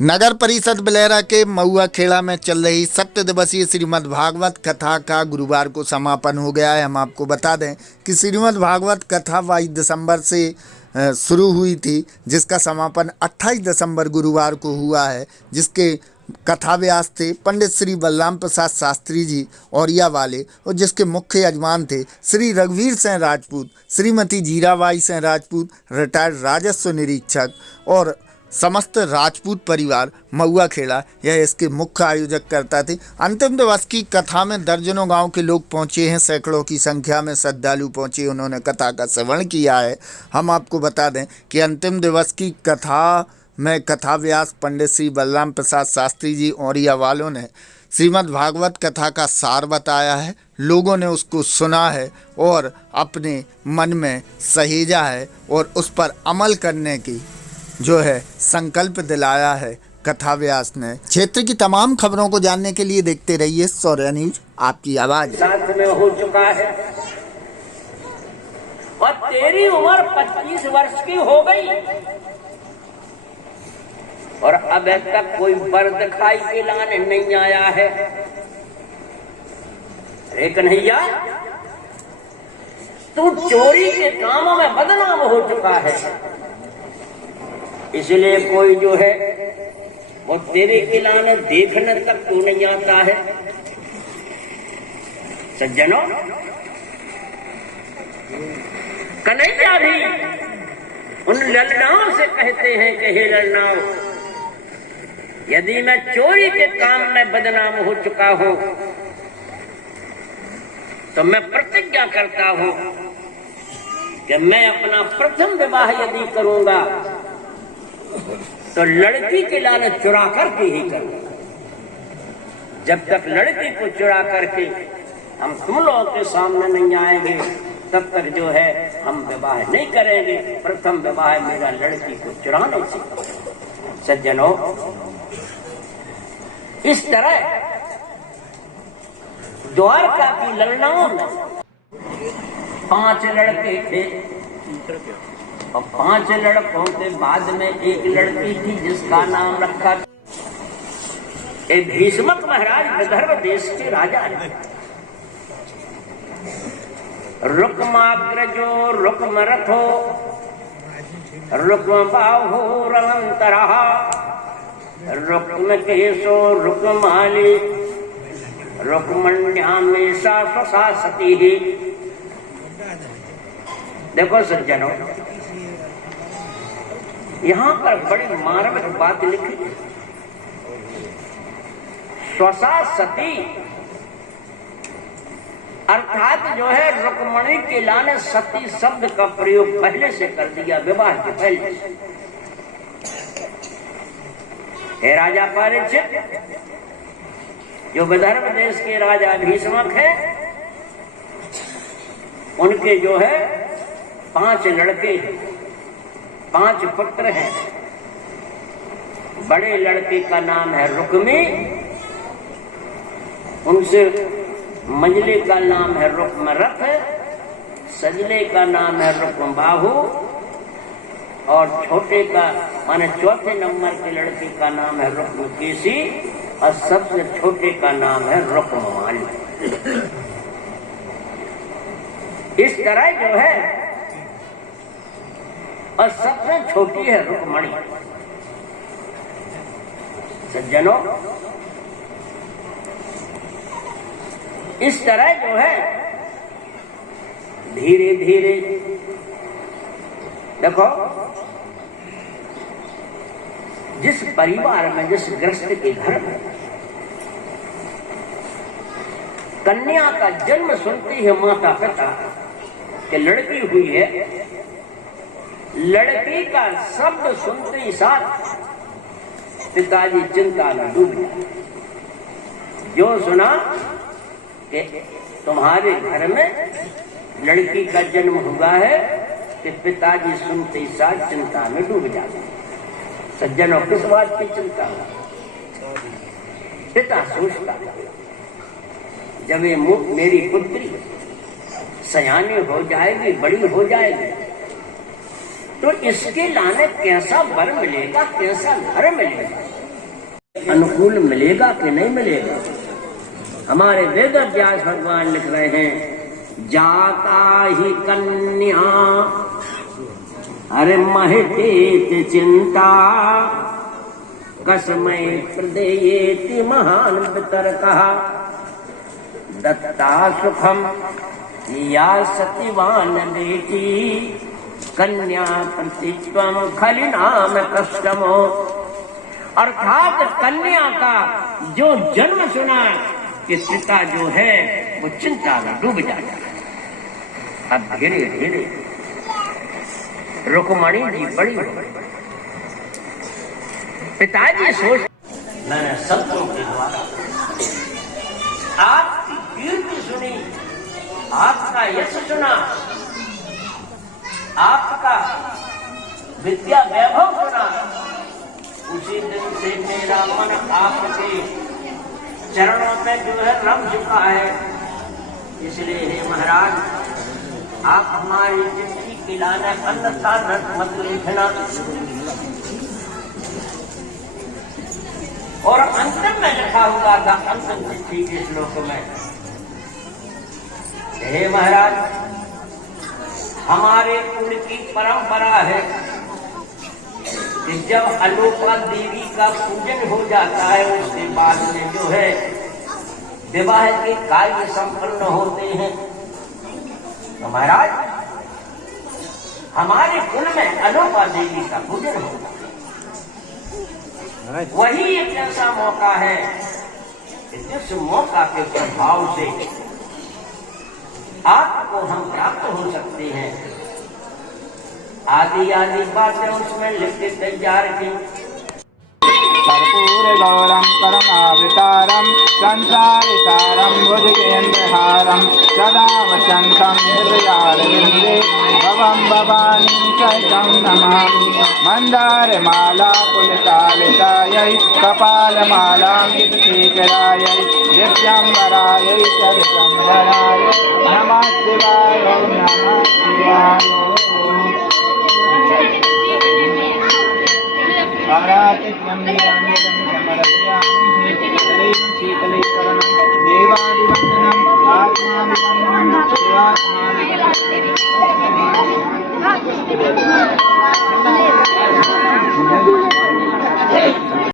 नगर परिषद बिलेरा के महुआ खेड़ा में चल रही 7 दिवसीय श्रीमद् भागवत कथा का गुरुवार को समापन हो गया है। हम आपको बता दें कि श्रीमद् भागवत कथा 22 दिसंबर से शुरू हुई थी, जिसका समापन 28 दिसंबर गुरुवार को हुआ है, जिसके कथा व्यास थे पंडित श्री बलराम प्रसाद शास्त्री जी औरिया वाले, और जिसके मुख्य यजमान थे श्री रघुवीर सिंह राजपूत, श्रीमती जीराबाई सिंह राजपूत रिटायर्ड राजस्व निरीक्षक और समस्त राजपूत परिवार महुआ खेड़ा यह इसके मुख्य आयोजक करता थे। अंतिम दिवस की कथा में दर्जनों गांव के लोग पहुंचे हैं, सैकड़ों की संख्या में श्रद्धालु पहुंचे, उन्होंने कथा का श्रवण किया है। हम आपको बता दें कि अंतिम दिवस की कथा में कथा व्यास पंडित श्री बलराम प्रसाद शास्त्री जी औरिया वालों ने श्रीमद् भागवत कथा का सार बताया है। लोगों ने उसको सुना है और अपने मन में सहेजा है और उस पर अमल करने की जो है संकल्प दिलाया है कथा व्यास ने। क्षेत्र की तमाम खबरों को जानने के लिए देखते रहिए शौर्य न्यूज, आपकी आवाज। साथ में हो चुका है और तेरी उम्र 25 वर्ष की हो गई और अब तक कोई बर्द खाई के लाने नहीं आया है। अरे कन्हैया, तू चोरी के कामों में बदनाम हो चुका है, इसलिए कोई जो है वो तेरे खिलाने देखने तक तो नहीं आता है। सज्जनों, कन्हैया भी उन ललनाओं से कहते हैं कि हे ललनाओं, यदि मैं चोरी के काम में बदनाम हो चुका हूं तो मैं प्रतिज्ञा करता हूं कि मैं अपना प्रथम विवाह यदि करूंगा तो लड़की के लालच चुरा करके ही करूंगा। जब तक लड़की को चुरा करके हम तुम लोगों के सामने नहीं आएंगे तब तक जो है हम विवाह नहीं करेंगे। प्रथम विवाह मेरा लड़की को चुराने से। सज्जनों, इस तरह द्वारका की ललनाओं में 5 लड़के थे और 5 लड़कों के बाद में एक लड़की थी जिसका नाम रखा एक भीष्मक महाराज विदर्भ देश के राजा है। रुक्माग्रजो रुक्मरथो रुक्म बाहो रमंतरः रुक्मकेशो रुक्माली रुक्मण्यामेषा स्वसा सती। देखो सज्जनों, यहाँ पर बड़ी मार्मिक बात लिखी है। स्वसा सती अर्थात जो है रुक्मणी के लाने सती शब्द का प्रयोग पहले से कर दिया, विवाह के पहले से। हे राजा परीक्षित, जो विदर्भ देश के राजा भीष्मक हैं, उनके जो है 5 लड़के हैं, 5 पुत्र हैं। बड़े लड़के का नाम है रुक्मी, उनसे मंझले का नाम है रुक्मरथ, सजले का नाम है रुक्मबाहु और छोटे का माने चौथे नंबर के लड़के का नाम है रुक्मकेशी और सबसे छोटे का नाम है रुक्ममाली। इस तरह जो है, और सबसे छोटी है रुक्मणी। सज्जनों, इस तरह जो है धीरे धीरे देखो, जिस परिवार में, जिस गृहस्थ के घर में कन्या का जन्म सुनती है माता पिता कि लड़की हुई है, लड़की का शब्द सुनते ही साथ पिताजी चिंता में डूब जाते। जो सुना कि तुम्हारे घर में लड़की का जन्म हुआ है कि पिताजी सुनते ही साथ चिंता में डूब जाते। सज्जनों, किस बात की चिंता? पिता सोचता, जब ये मेरी पुत्री सयानी हो जाएगी, बड़ी हो जाएगी, तो इसके लाने कैसा वर मिलेगा, कैसा घर मिलेगा। अनुकूल मिलेगा कि नहीं मिलेगा। हमारे वेद व्यास भगवान लिख रहे हैं, जाता ही कन्या अरे महतेत चिंता कसमय प्रदेयेति महान वितर्कः दत्ता सुखम या सतीवान बेटी कन्या प्रतित्वम खलिनाम कष्टमो। अर्थात कन्या का जो जन्म सुना कि सीता जो है वो चिंता में डूब जाता है। अब धीरे धीरे रुक्मणी जी बड़ी हो गई। पिताजी सोच, मैंने शब्दों के द्वारा आपकी कीर्ति सुनी, आपका यश सुना, आपका विद्या वैभव सुना। उसी दिन से मेरा मन आपके चरणों में जो है रम चुका है। इसलिए हे महाराज, आप हमारी चिट्ठी के लाने अन्यथा मत लिखना। और अंतिम में लिखा हुआ था, अंतिम चिट्ठी के श्लोक में, हे महाराज, हमारे कुल की परंपरा है कि जब अलोपा देवी का पूजन हो जाता है उसके बाद में जो है विवाह के कार्य संपन्न होते हैं। तो महाराज, हमारे कुल में अलोपा देवी का पूजन होता है। वही एक ऐसा मौका है कि जिस मौका के प्रभाव से आपको हम प्राप्त हो सकते हैं। आदि आदि बातें उसमें लिख के तैयार की। कर्पूर गौरम परमावतारम संसारितारम भुजगेन्द्रहारम सदा वसंतम हृदयारविंदे भवम भवानी सहितं नमामि। मंदार माला पुलकालिकायै कपालमालांकितशेखरायै दिव्यांबरायै चरितंबराय नमः शिवाय नमः शिवाय। आरातिथ्यं निरामितं समर्पयामि शीतलीकरणं देवादिवन्दनम् आत्मादिवन्दनं शिवाय